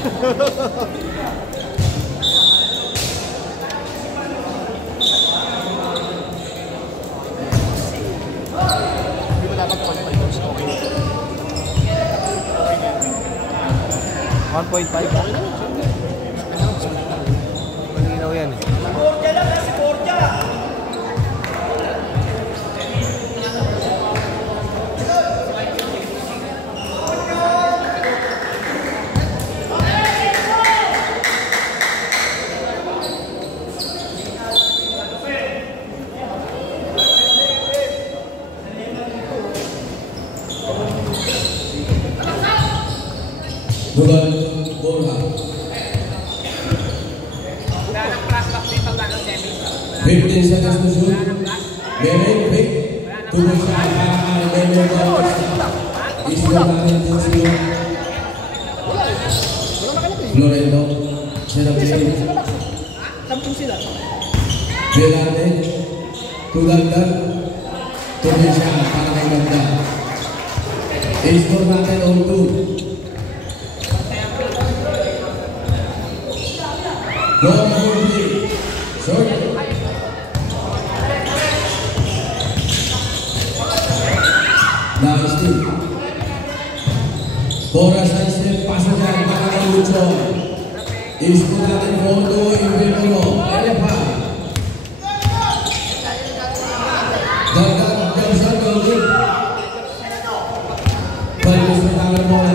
Hindi mo dapat qualify course. Okay. 1.5. Okay na. Malinaw yan eh. Borja lang si Borja. Dugan Borja. 15 seconds to shoot. Meron, quick. Tuloy siya para kay Memo Bautista. Isyo natin din siya. Florendo. Serapin. Sampung sila. Belante. Tudagdag. Tuloy siya para kay Magda. Isyo natin on 2. Goal for 3. Short. Nice team. Boras na step pasok yan para kay Lucho. Isko natin fondo yung Vimolo. Elepa. Dagdag Johnson Goldie. Balimus na tangan bola.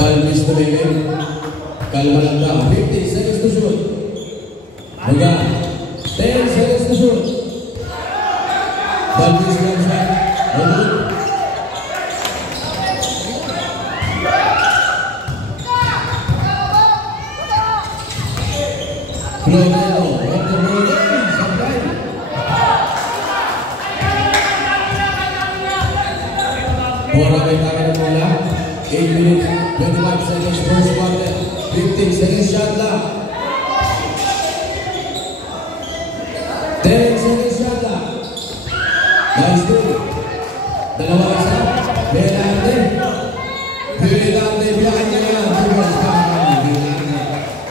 Palmis na bigay. Kalma lang daw. 50 seconds to shoot. Maga. 10 seconds to shoot. Palmis lang siya. Maga. Florendo. Rock the ball. Supply. Bora may tangan bola. 8 minutes. 25 seconds first quarter. 15 seconds shot lang. 10 seconds shot lang. Nice two. Dalawa isa. Belante. Belante. Biyakin niya yan. Belante.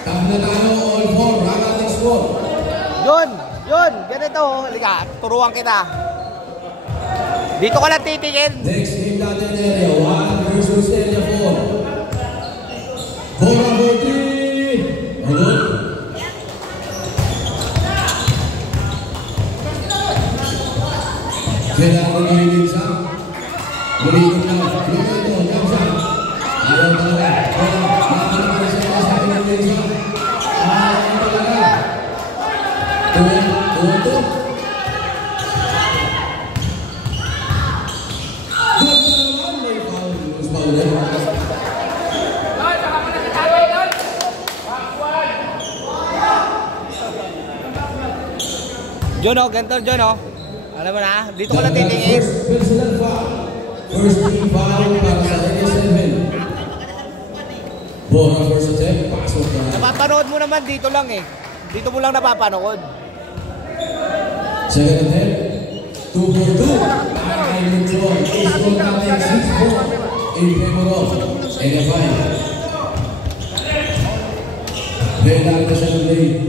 Tap na talo. All four. Dramatic score. Yun. Ganito. Halika. Turuan kita. Dito ka lang titingin. Next game natin area 1 versus area 4. Bora Borgi! Agad! Kailangan nagiging sa Bulikot lang. Florendo, Jamsa. Ayaw talaga. Nakakalaman sa mga sa pinagin sa ayaw talaga. Tuwento. John, ganito, John, alam mo na, dito ko lang titingin. Personal foul. First team foul para sa area 7. Bora first attempt, pasok na. Napapanood mo naman dito lang eh. Dito mo lang napapanood. Second attempt, 2 for 2. Ay, Lucho. Is-score natin 6-4 in favor of area 5. Belante sa play.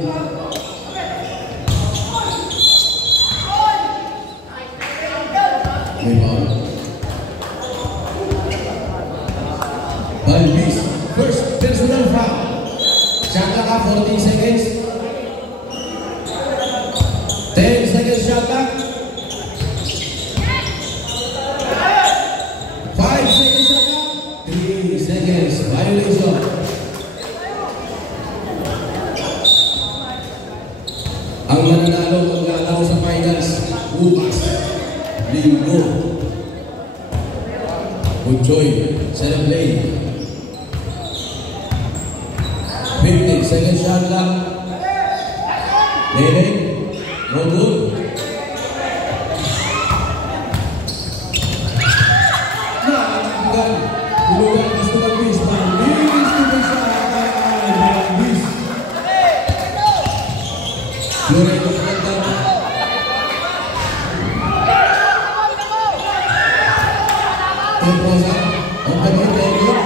Balbis, first personal foul. Shot clock 14 seconds. 10 seconds shot clock. 5 seconds shot clock. 3 seconds violation. Ang mananalo maglalaro sa finals bukas. Linggo. Bujoy, set up play. 15 seconds shot clock. Lele, no good. Nakakatigan. Bulugan, gusto mag-bis. Mag-bis, tuloy siya. Mag-bis. Florendo, Pedrosa. On the way, David.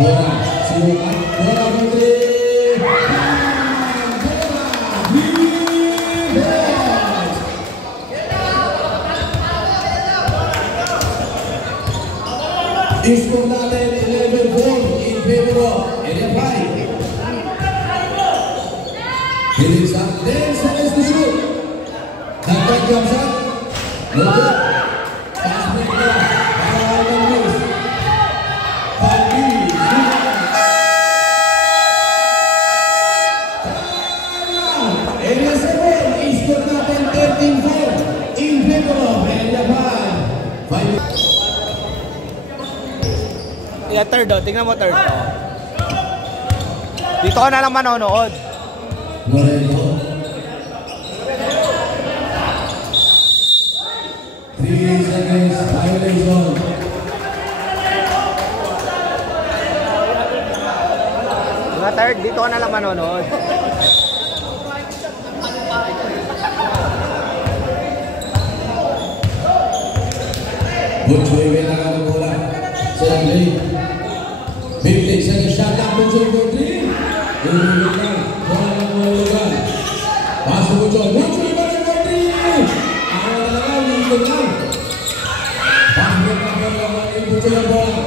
Bola, silukan. Bola Putri. Iskor natin 11-4 in favor of area 5. Hitting shot, 10 seconds to shoot. Dagdag jump shot. No good. Pass break na. Para ang miss. Pagi. Area 7. Iskor natin 13-4 in favor of area 5. 5. Yeah, third oh. Tingnan mo third oh. Dito ka na lang manonood. Moreno. 3 seconds violation. Mga third, dito ka na lang manonood. Butchoy wala ka ng bola. Sa Andre. 50 seconds shot lang. Butchoy for 3. Ululog lang. Bola lang ululugan. Paso Butchoy. Butchoy ba rin for 3? Ayaw talaga. Ululog lang. Pahit na bola. Butchoy ang bola.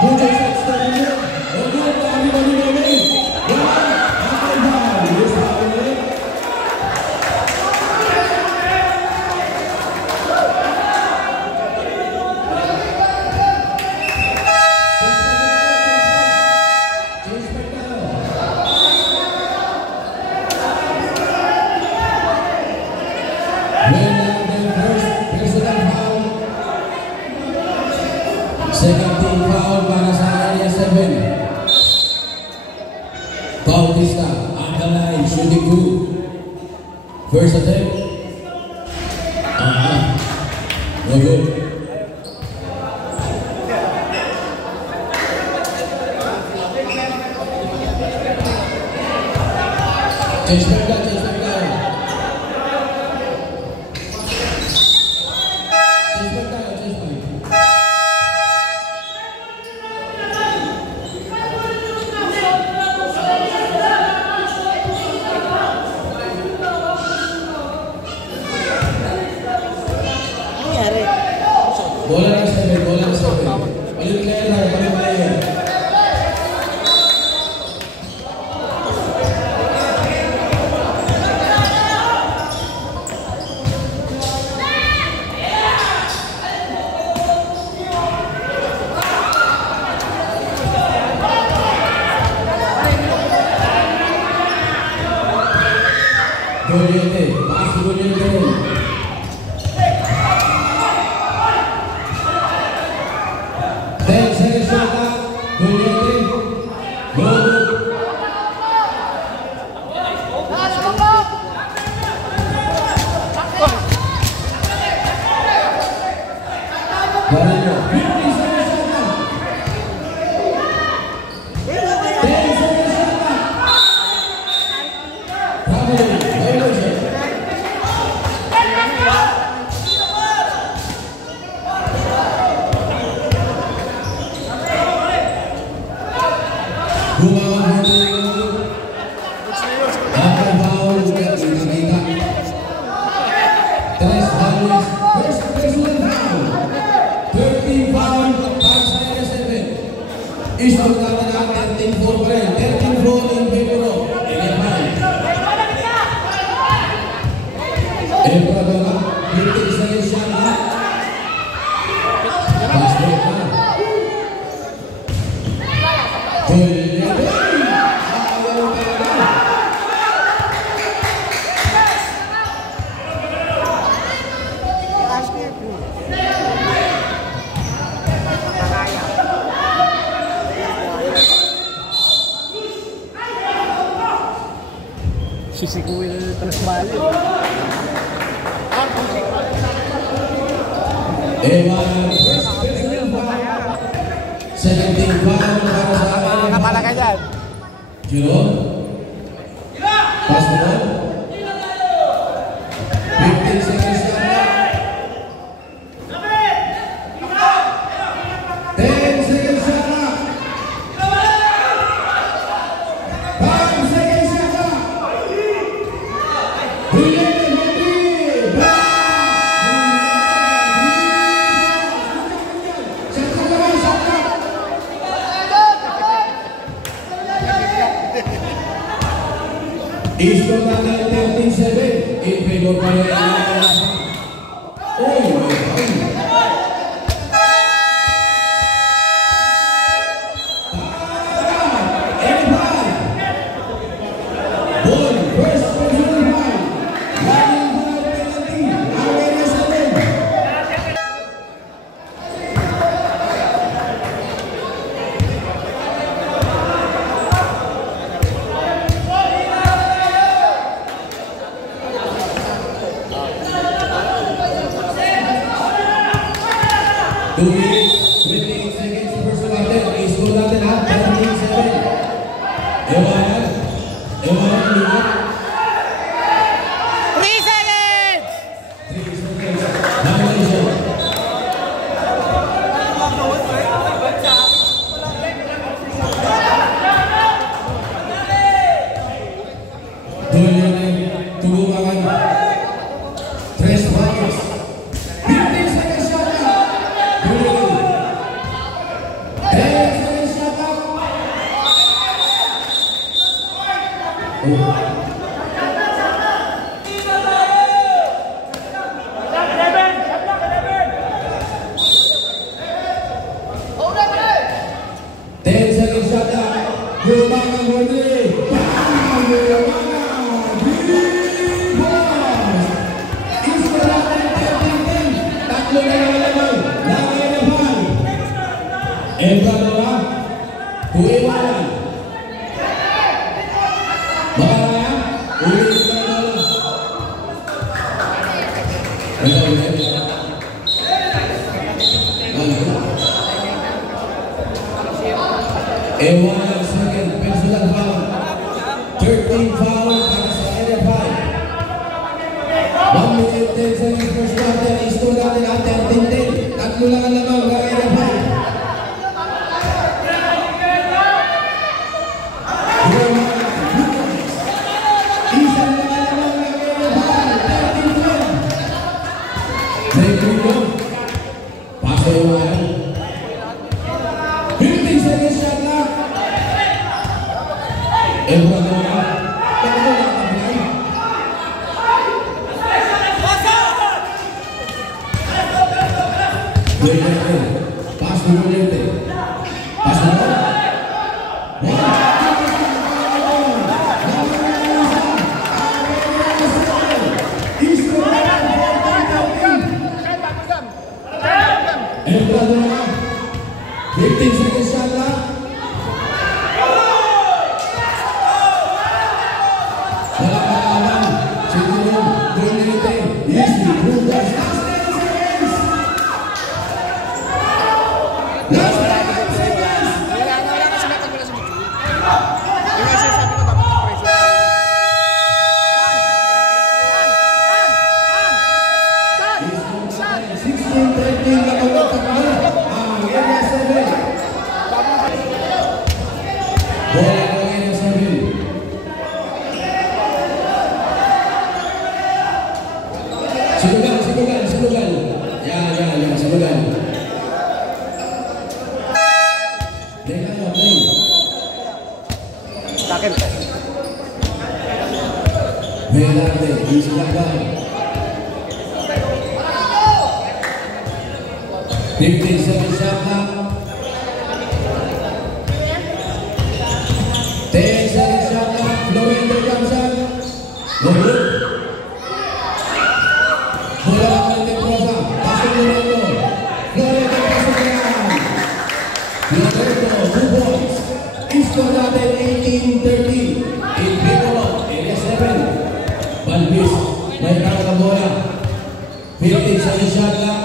Butchoy sa external. Ululog. Dami ba rin namin? Wala. Akal ba? Yes, Pahit. Second team foul para sa area 7. Bautista on the line, shooting 2. First attempt. No good. Change back down, change back down. Change back down, change back. Bola na 7, bola na 7. Palit player na, palit player. Goliete, pass Goliete. Iskor natin ang 13-4 pa rin. 13-4 in favor of area 5. Emperadora, 50 seconds shot na. Pass break na. Goliete. Ayaw talaga. Sisikuin na terus balik. Ewan, 17 foul para sa akin. Kapala ka dyan. Giron. Pass mo. 50 pa rin. Oh, my God. Ewan second personal foul. 13 foul para sa area 5. 1 minute 10 seconds first quarter. Isto natin ang 10-10. Tatlo lang ang lamang ng area 5. Isang lang ang lamang ng area 5. 13-12. Break window. Paso Ewan. 15 seconds shot clock. Ewan na. Takbo lang ang blind. Break window. Pass to Volante. Pass to Volante. Entrado na. 15 seconds shot clock. Wala pa kawan. Siguro, Volante. Easy. Brudas. Last 10 seconds. Last 10 seconds. Wala kasi natin wala sa video. Yung isa sabi ko dapat pressure. 16-13 na kawatakbo. Ang area 7. Bola ng area 7. Subugan. Yan, subugan. Play kayo, play. Takin. Velarte, easy lang lang. 15 seconds shot clock. 10 seconds shot clock. Florente Johnson. No good. Bola ng Monteprosa. Pasok Loreto. Florente pasok yan. Loreto, 2 points. Score natin 18-13. In Piccolo, area 7. Balbis, may karang ang bola. 15 seconds shot clock.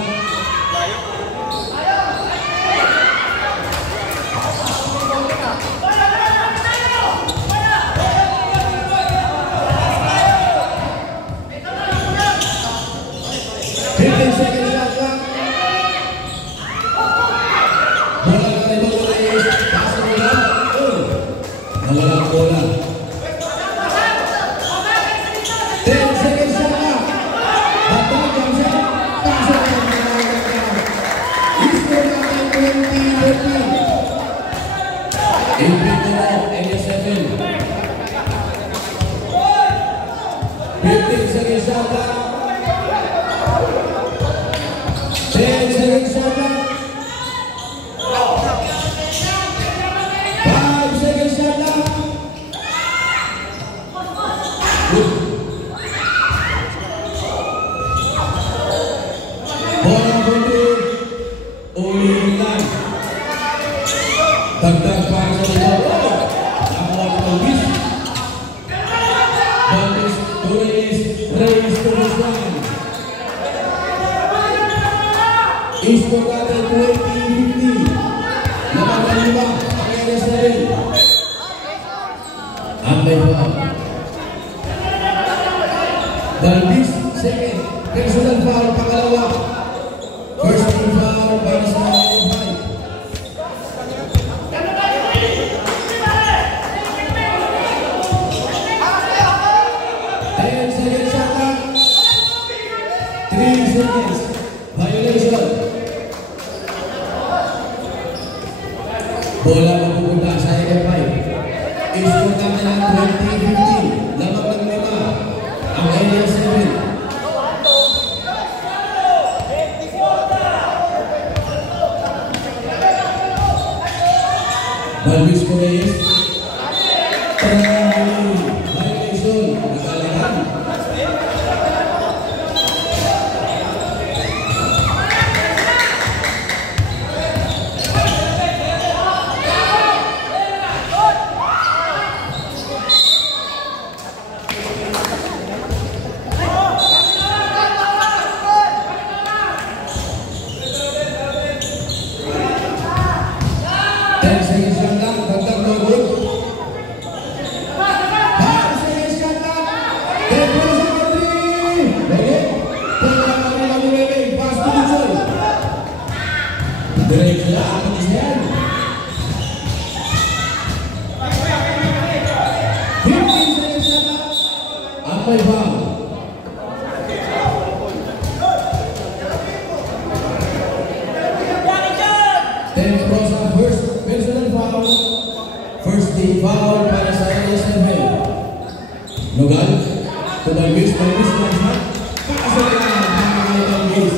Nawala ang bola. 10 seconds shot clock. Batang Johnson. Pasok ang bola. Dagdag para sa ito. Nakawa ng Luis. Bantes Torres. Reyes to this line. Isport natin 20-50. Laban ng lima. Ang NS7. Ambay pa. Dalvis, second. Personal foul, pangalawa. First team foul para sa NS5. 10 seconds shot clock. 3 seconds. Violation. Bola mapupunta sa NS5. Isport natin ang 20-15. Lamang ng lima. Ang NS7. Dalvis Reyes. Violation. Nakalahan. First team foul para sa NS7. Lugal, Dalvis lang siya. Pasok lang ang Dalvis.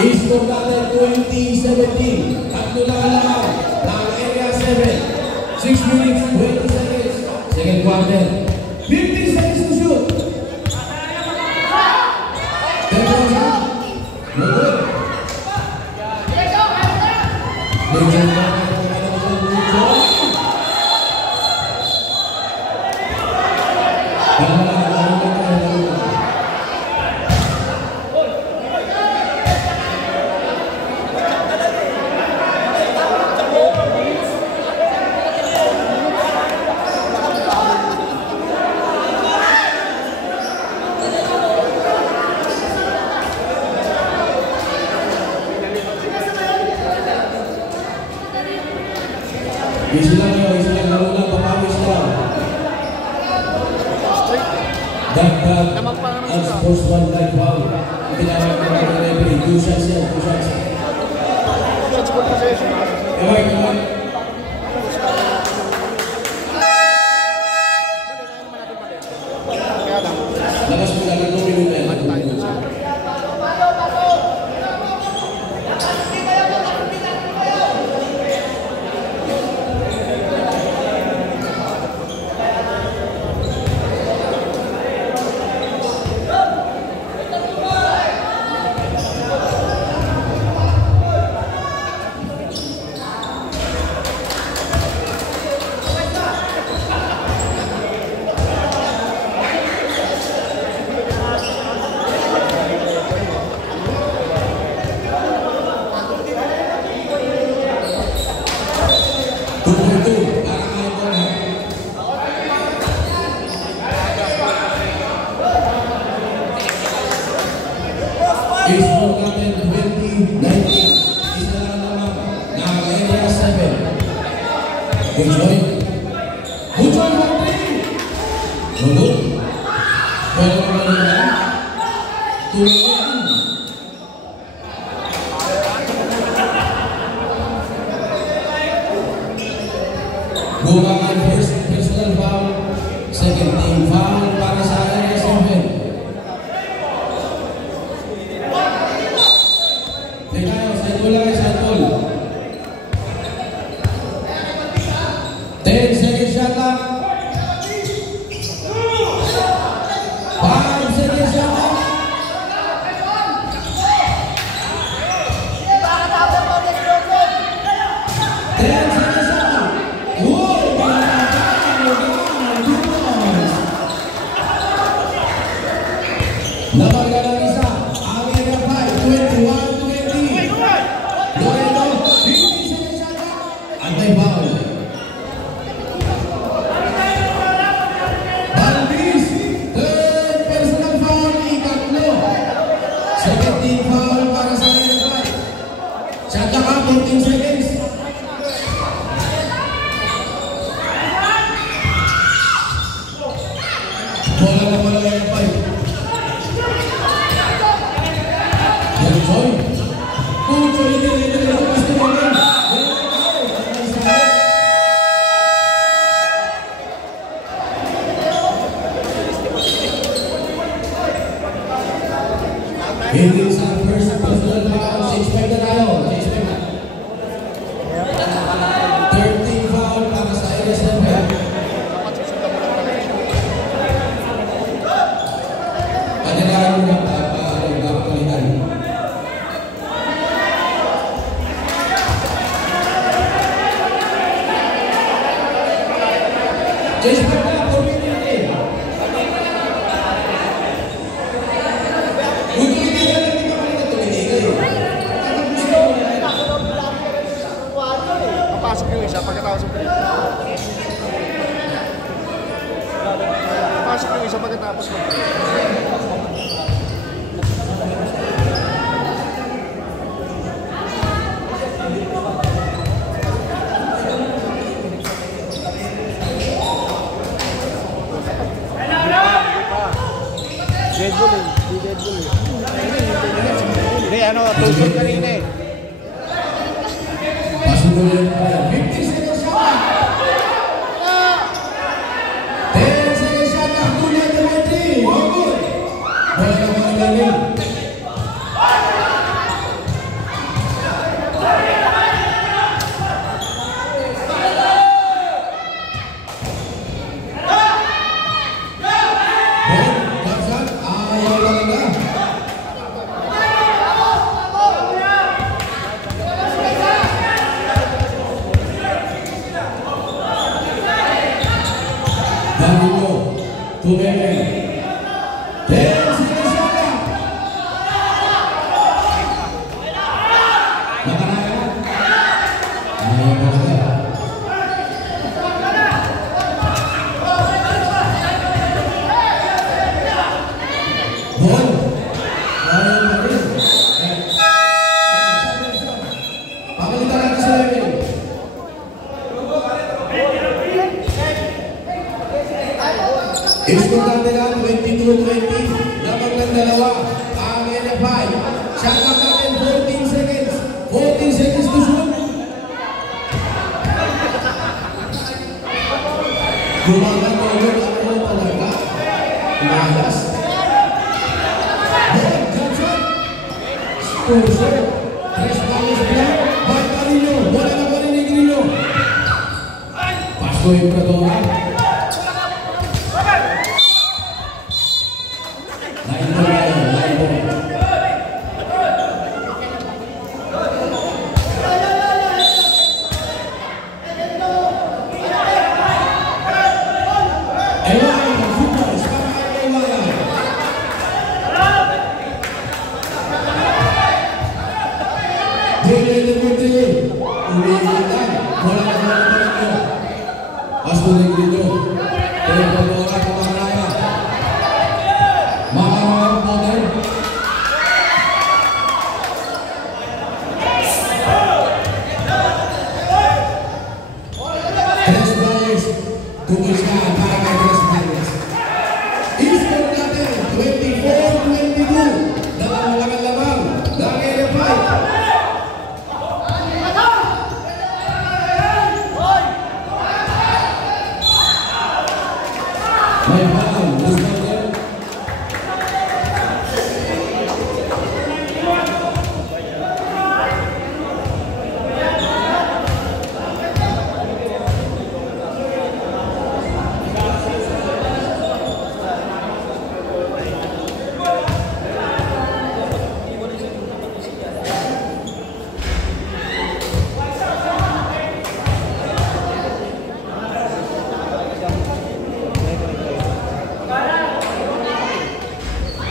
Isport natin 20-17. Tatlo na kalaban ng Area 7. 6 minutes, 20 seconds. Second quarter. 50 seconds to shoot. Lugal. Isi lang laro lang, papawis lang. Dagdag ang sportsman like foul. Tinawag ko ng referee, 2 shots yan, 2 shots. Kawai. Labas mo lang 2 minuto yan. Isport natin 20-19. Isa lang naman ng Area 7. Bujoy. Bujoy for 3. Lulot. Pwede naman nila. Tulungan. Gumawa first personal foul. Second team foul para sa Area 7. Cycle. 10 seconds shot clock. 5 seconds shot clock. Labagan ng isa. Ang NFI, 21-20. Loreto, 50 seconds shot. Anti-foul. Valdez, third personal foul. Ikatlo. Second team foul para sa NFI. Shot na ka, 14 seconds. Bola na wala NFI. Sorry. Pucho, hindi na pasti naman. It is our first personal foul. 6-5 na tayo. 13 foul para sa NSF. Pagkakaroon ng pagkakalitan. Just put that for me today. Papasok yung isa pagkatapos ng break. Papasok yung isa pagkatapos ng break. Dead Bull eh. Di Dead Bull eh. Hindi, ano, tusok kanina eh. Pasuloy ang 50 seconds shot. 10 seconds shot. Akulan na 20. Good. Bola na mga galing. Importante na 22-20. Lamang ng dalawa. Ang NFI. Shot clock natin 14 seconds. 14 seconds to shoot. Gumagal ko yun. Ano talaga? Umayas. Jump shot. Puso. Tres balls block. Ball Carino. Wala na pa rin ni Grino. Pasko yung Pradora.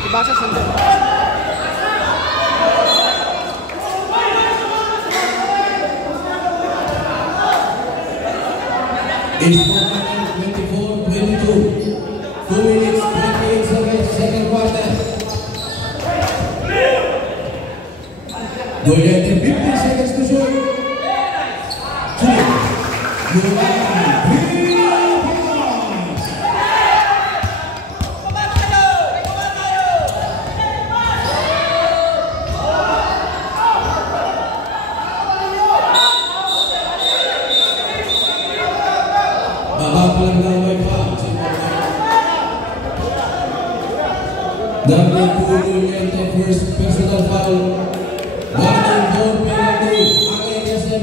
Basas nandun. It's 24-22. 2 minutes, 28 seconds, second quarter. Goyette 15 seconds to shoot. 2, 1, 3. Number 2 Goyette, first personal foul. 1-4 penalty. Area 7.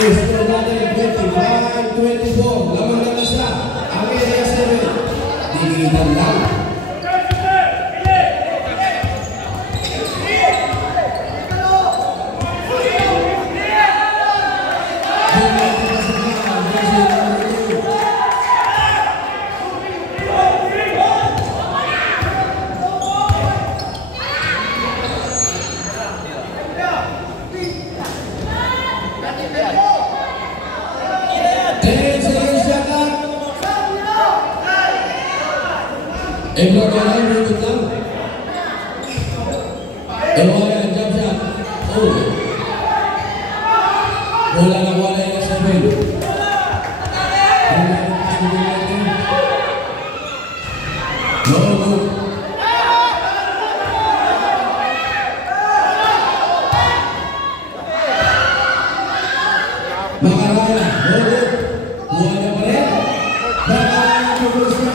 It's 25-24. Laban na siya. Area 7. Digitan lang. Embarcaran berikut lang. Embarcaran jump shot. Oh. Bola nakuha na yung 7. No good. Makaraya. No good. Buwan na pa rin. Makaraya pupus na.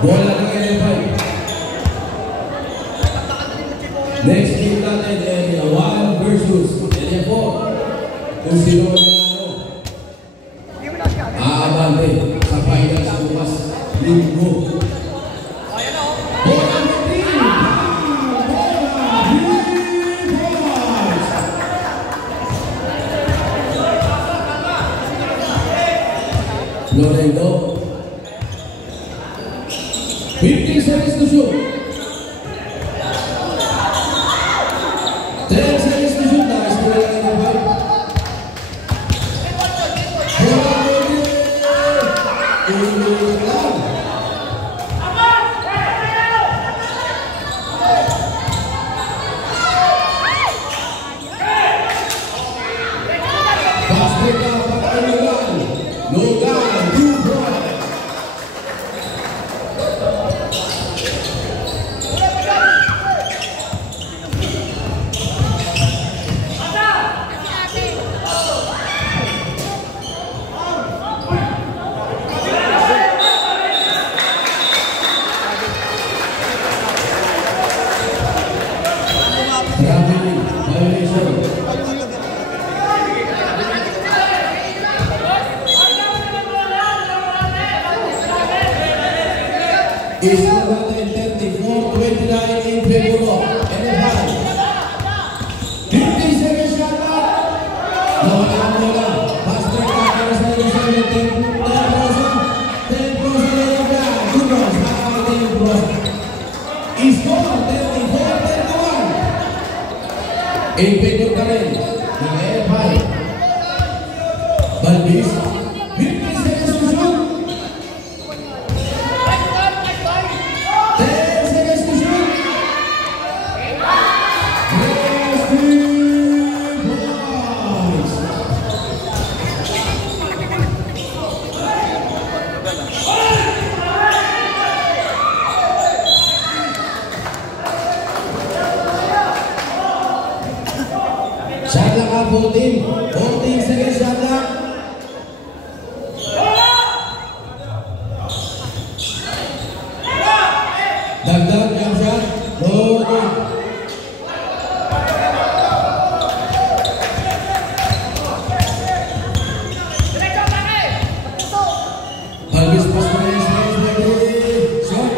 Bola ng Area 5. Next game natin ay Area 1 versus Area 4. Kung sino na aabante sa finals bukas linggo. Bola ng team! Lorenzo 15 seconds to shoot. 10 seconds to shoot. Nice. In favor pa rin ng AFI. Balbis, 50 seconds to shoot. 10 seconds to shoot. Shot lang ka, 14 seconds shot lang. Dagdag jump shot, rolling. Balbis pas main ready, shot.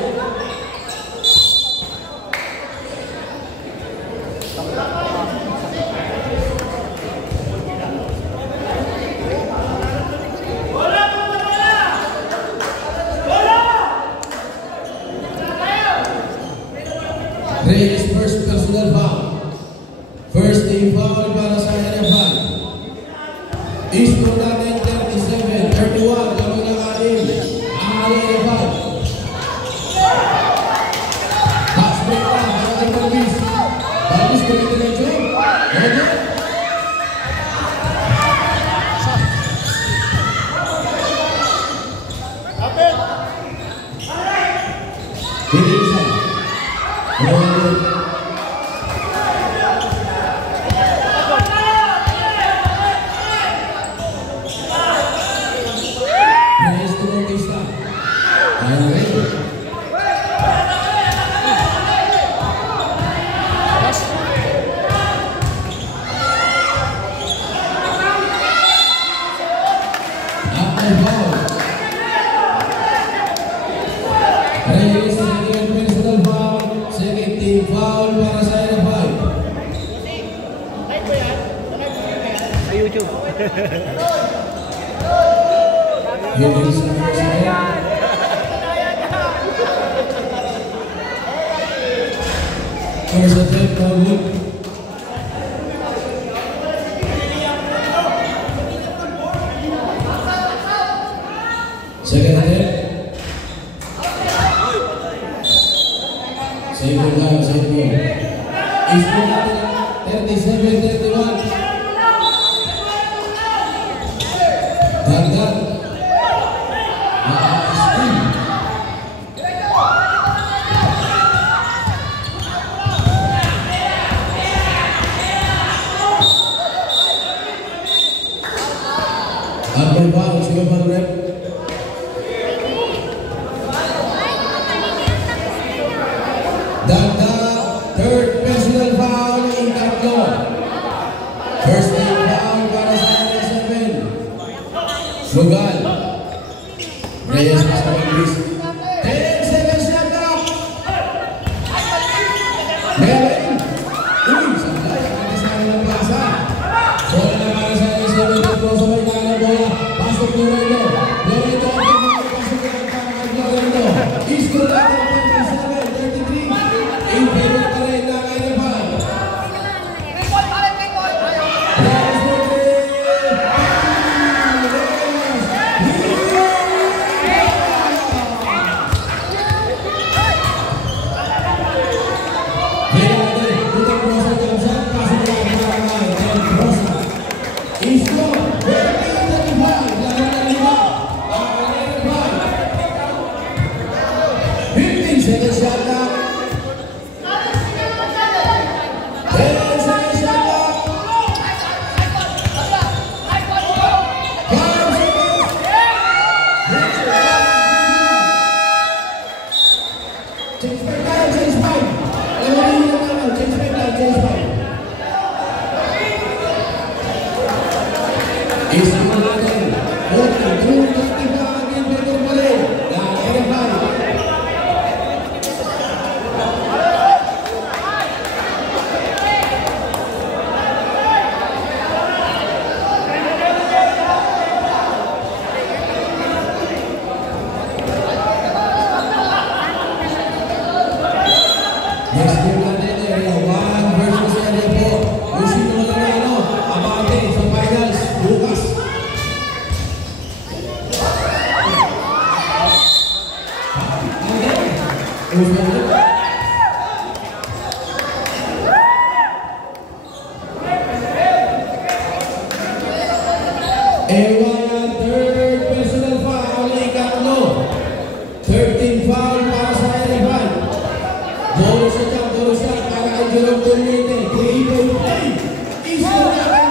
Reyes first personal foul. First team foul para sa NFI. Eastern natin 37-31. Gamang ng alim. Ang NFI. Pass break lang. Para Balbis. Balbis ko dito medyo. Okay. Hindi isa. Rolling. Reyes to Bautista. Ready. After foul. Reyes second personal foul. Second team foul para sa NFI. Sa YouTube. Hindi sa NFI. First attempt, no good. Second attempt. Save ball lang, save ball. Eastern natin 37-31. Dagdag. Nakaka-steam. Upper foul, sigaw pa rep. Dagdag, third personal foul in tatlo. First team foul para sa NSF. Lugal. Reyes pas sa Balbis. 10 seconds shot clock. Meron. Uy, sablay. Ang kasama ng plaza. Bola na para sa NSF. Tatlo sa may kanan bola. Pasok ni Loreto. Loreto ang tingin. Pasok ni Loreto. Isko natin 27-33. In favor pa rin ng NFI. Brillante, utang mo sa jump shot. ng Tolete. 3-point play. Eastern Natin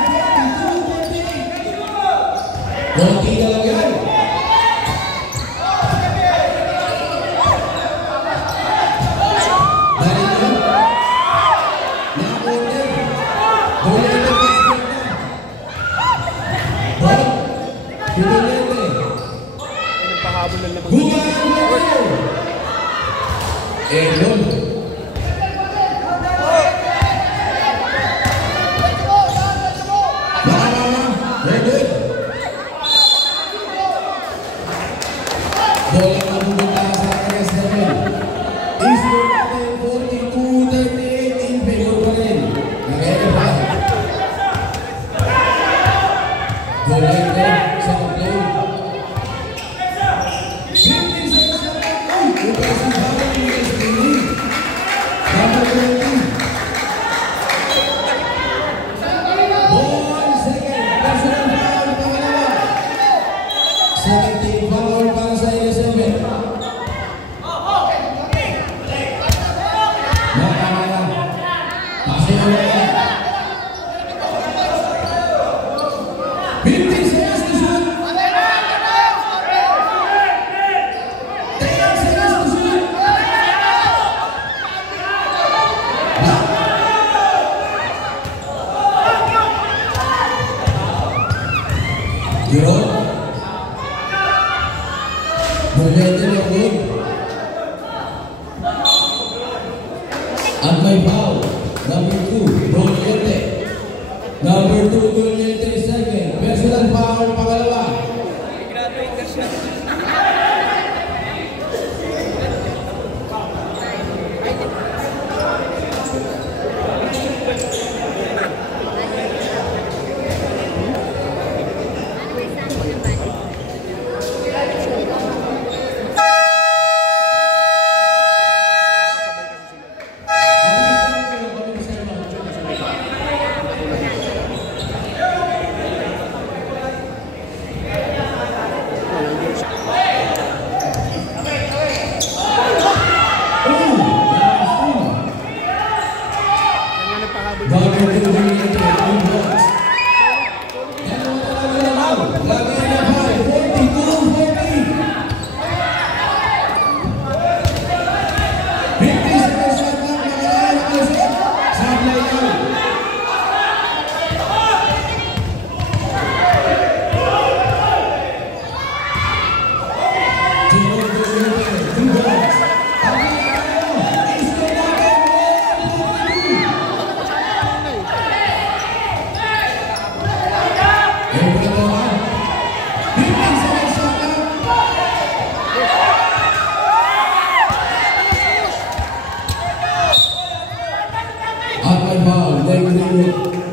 42-28. Konti na lang yan. Dahil na. Nakakorner. Tolete basket na. Bot. Tolete. Nagpahabol lang naman. Buwan. Elon. Bola mapupunta sa RS7. Eastern Natin 42-38 in favor pa rin. Nag-e-e-pa. Tolete sa play. 15 seconds na lang. Upay sa bawat ng SPD. Number 20. 1 second. Personal foul pangalawa. 17 foul para sa RS7. Nakakaya. Pasi na lang. 15 seconds to shoot. 10 seconds to shoot. Jerome. Tolete na good. At may foul. Number 2, Tolete. Number 2, Tolete second. Personal foul pangalawa. Graduate ka siya.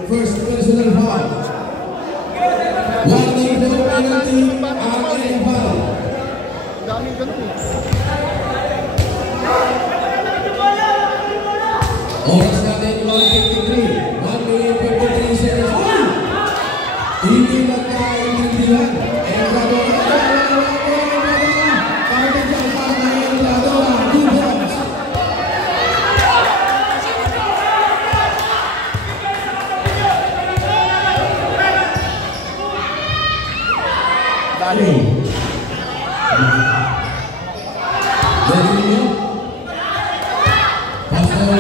First personal foul. Warning for penalty ang foul. Daming ganun eh. Oras natin 1:53. 1 minute 53 seconds. Hindi magkaintindihan. Dali. Dari niyo. Pasal.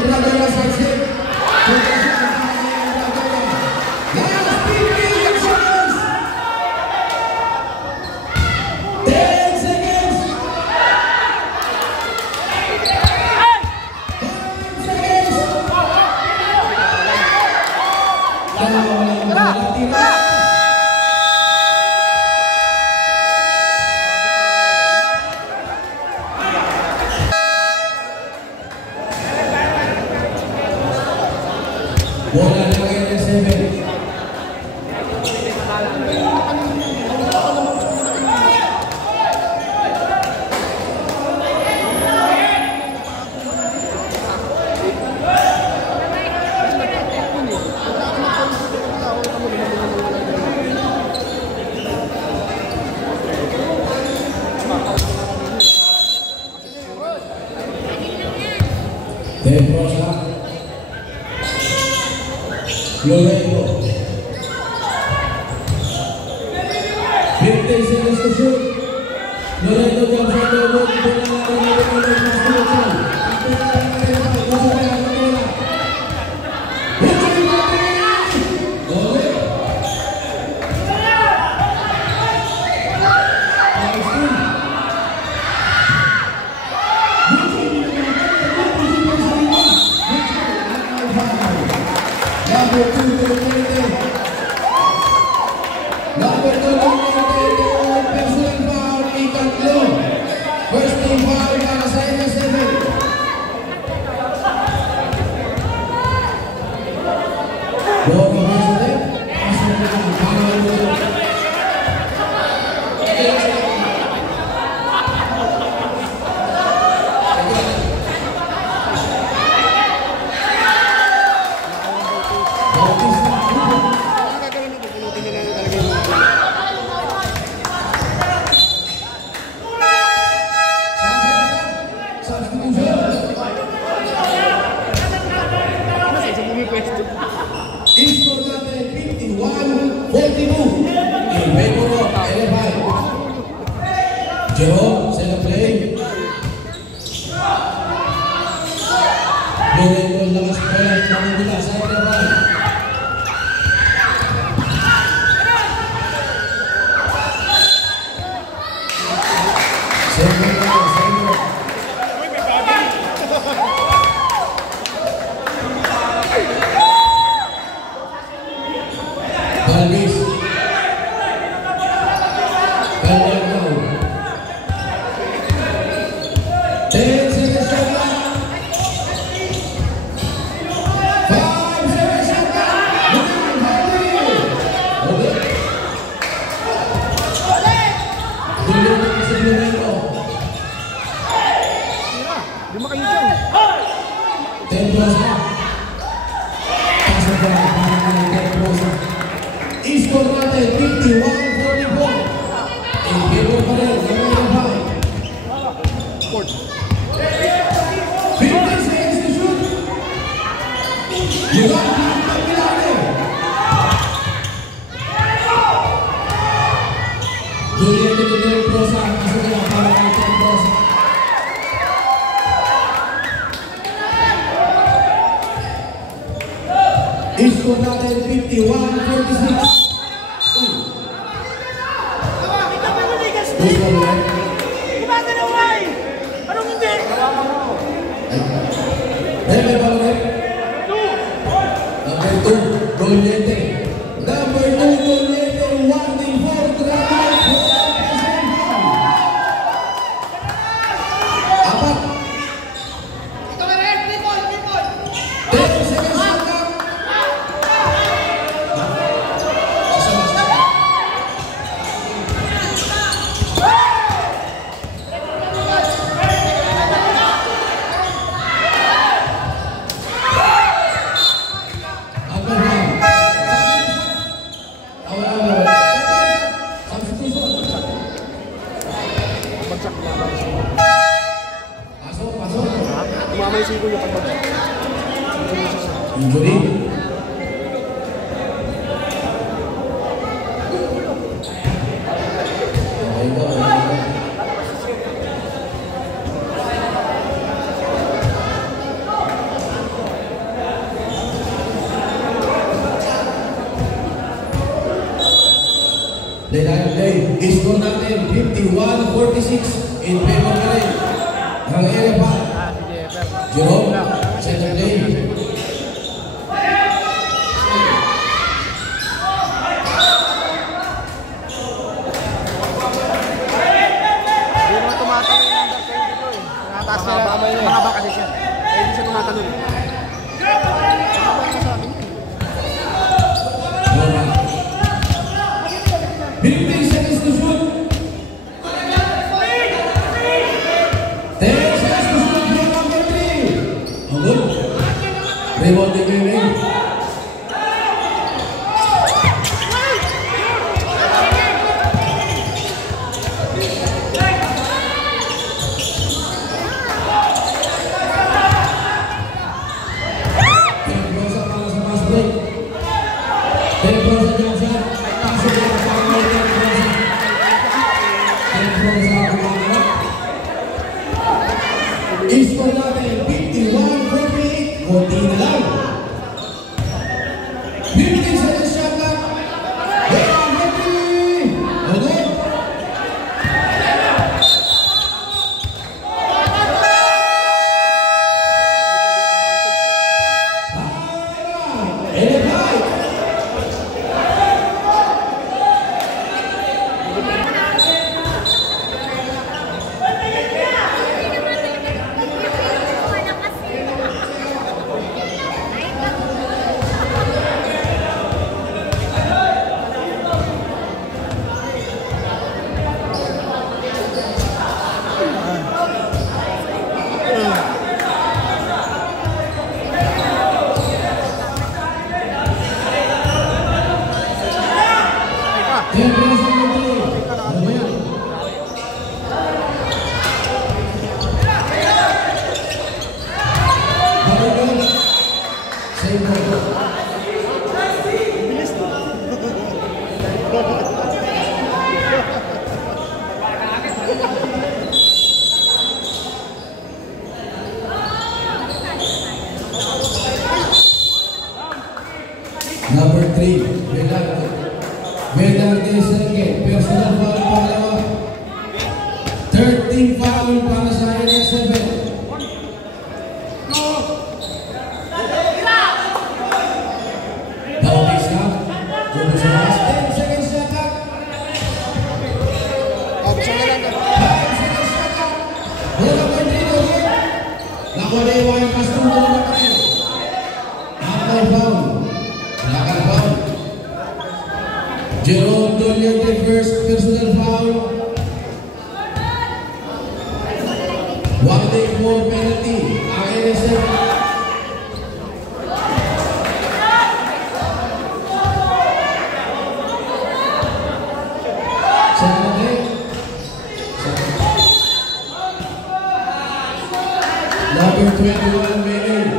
Bradoya sa exit. Last 15 seconds. 10 seconds. 5 seconds. Bola na kayo ng 7. Rosa. Lorenzo. 15 seconds to shoot. Lorenzo jumps on the wood. Jerome, set up play. Lorenzo lakas bola, mamula sa Erevan. Balbis. Balbis. 10 seconds left. 5 seconds left. Di makain dyan. 10 plus na. Pasok na para kay 10 plus na. I-score natin 51-44. Ibigay pa rin. Sport. 15 seconds to shoot. Yulang Pagkilane. Julian de Del Prosa. Pasok na para kay 10 plus. I-score natin 51-46. Number 2, Golete. Number 2, Golete, 1-4, graduate. 10 seconds left. Umamay sigo yung pagbagsak. Injury. play. Score natin 51-46 in favor na rin. Ang area pa. Jerome, center play. Mahaba kasi siya. Eh, hindi siya tumatalon. Mahaba na sa amin. 15 seconds to shoot. 10 seconds to shoot. Number 3. Oh, good. Rebound din Miming. Score natin 51-48. Kunti na lang. 15 seconds shot clock. Okay. Number 3, Velarde Serge, personal foul pangalawa. 13 foul para sa NSF. Bautista, Judo sa last 10 seconds na attack. 5 seconds na attack. Bola by Trino. Nakuha na yung pass to Bola Macael. Anti-foul. Jerome Doliente first personal foul. 1 day more penalty. NSF. Number 21 minute.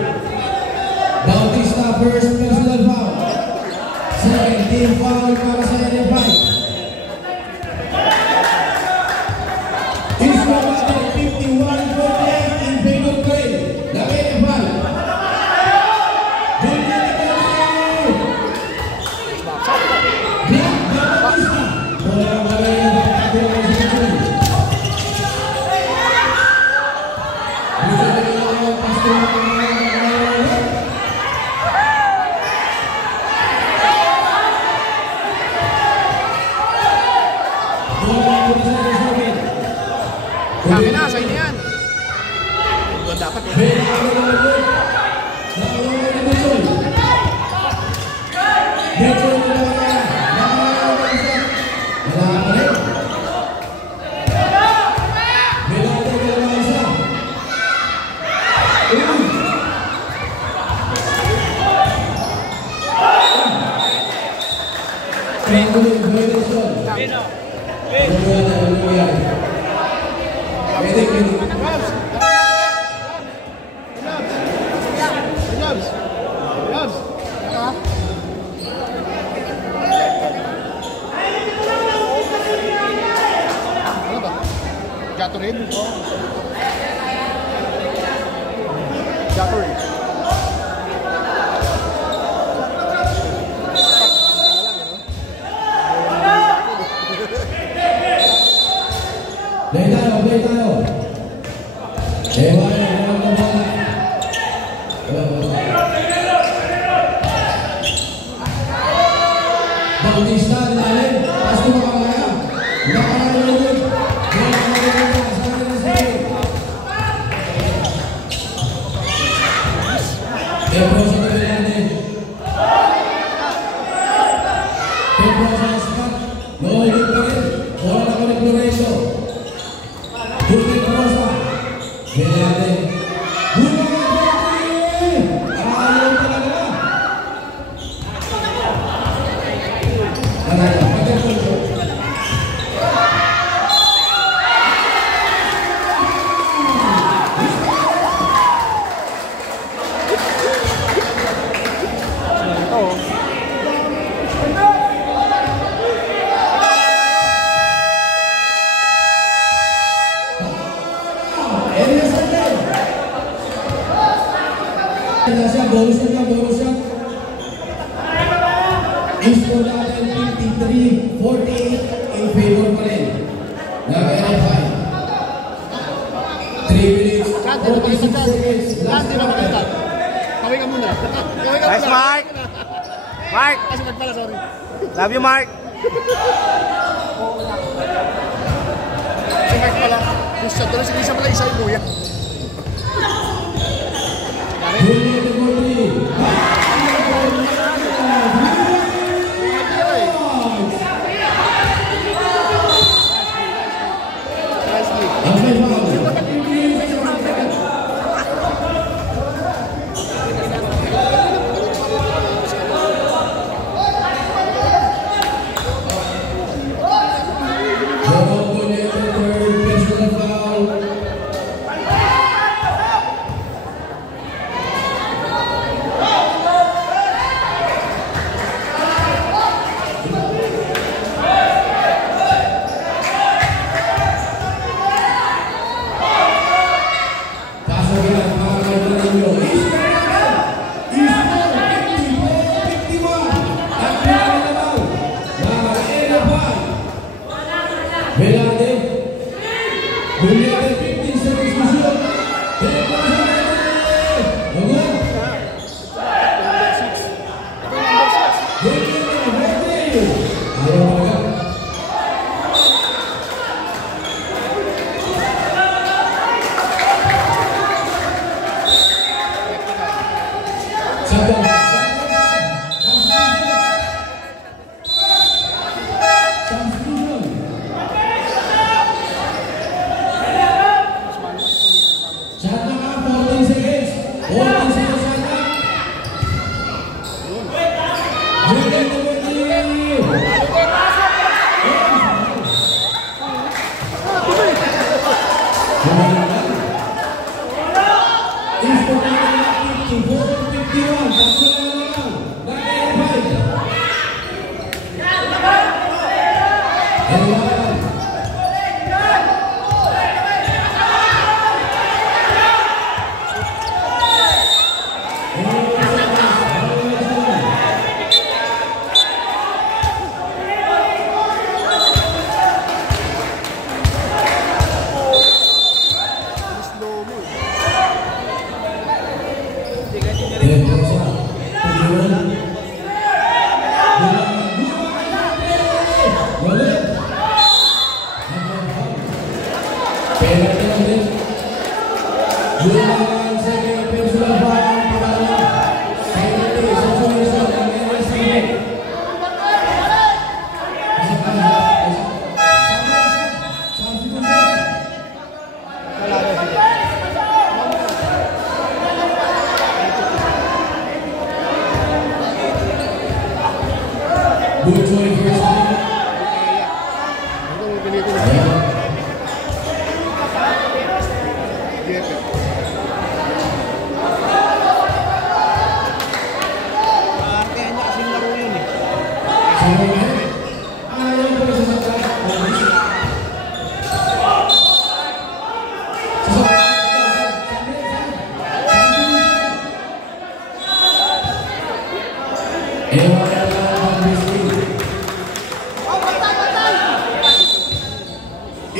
Bautista first personal foul. Second team foul para sa NFI. Score natin 51-48 in favor grade ng NFI. Sa akin na, sa inyo yan. Dapat Gatorade? Gatorade. Play tayo, play tayo. Ewan na bola. Bautista, nilalim. Pas ko makakaya. Nakalagod. Ebro sa Villarde. Ebro sa Aspat. Nohigit pa rin. Wala na ko ni Florencio. Bulgit Rosa. Villarde. Bulgit Rosa. Ayaw talaga. Talaga. Pagkakulto. Bonus shot. Score natin 53-48 in favor pa rin ng NFI. 3 minutes, 46 seconds. Last quarter. Kawin ka muna. Nice, Mark. Mark. Kasi nagpala, sorry. Love you, Mark. Si Mark pala. Isa doon, si Lisa pala isa yung buya.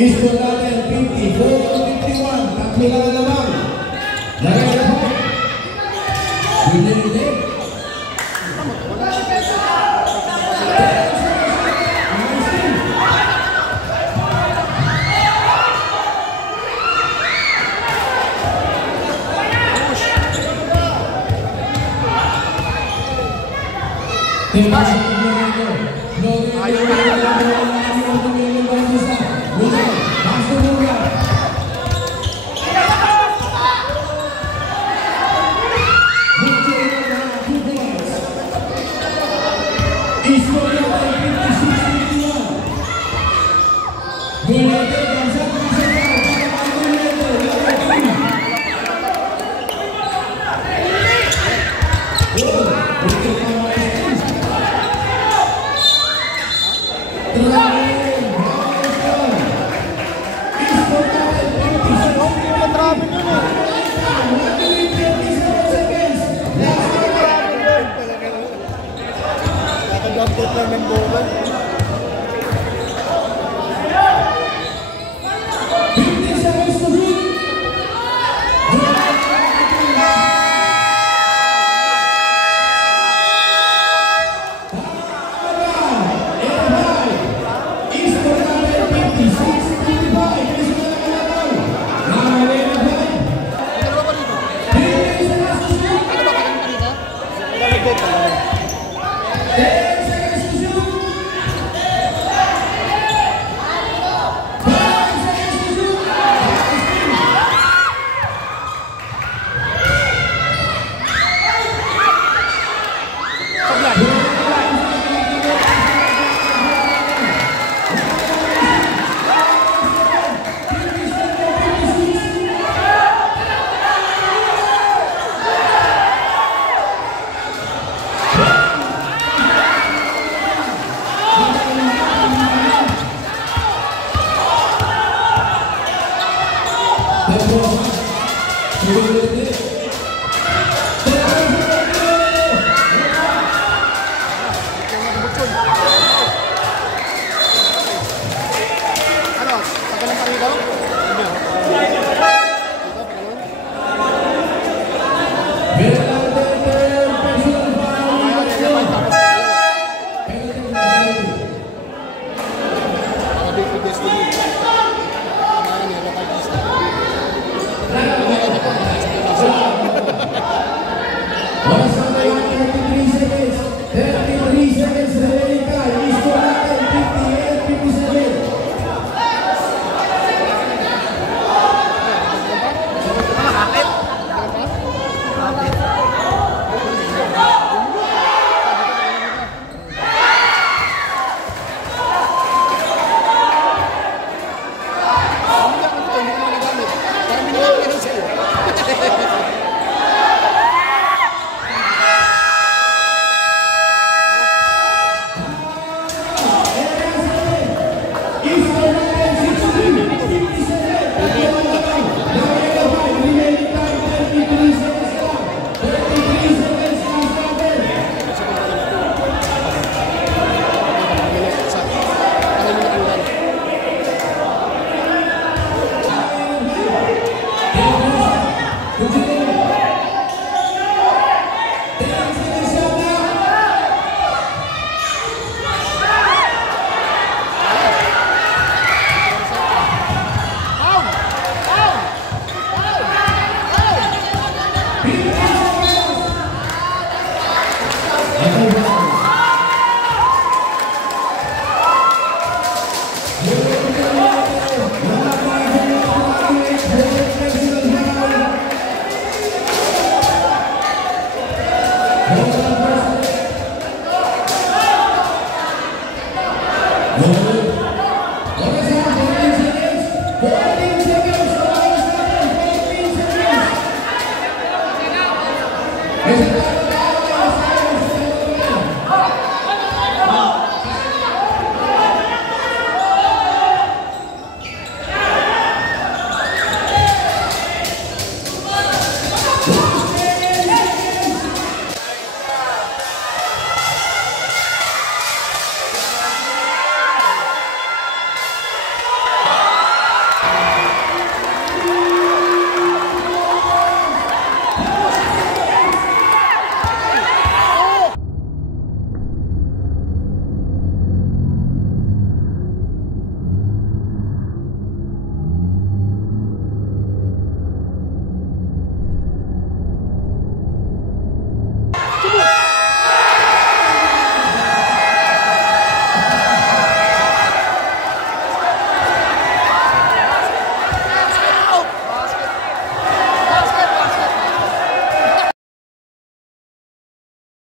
Score natin 451, tatlo lang ang lamang. Lagay na po. Hindi. Nakagampot lang ng bola. This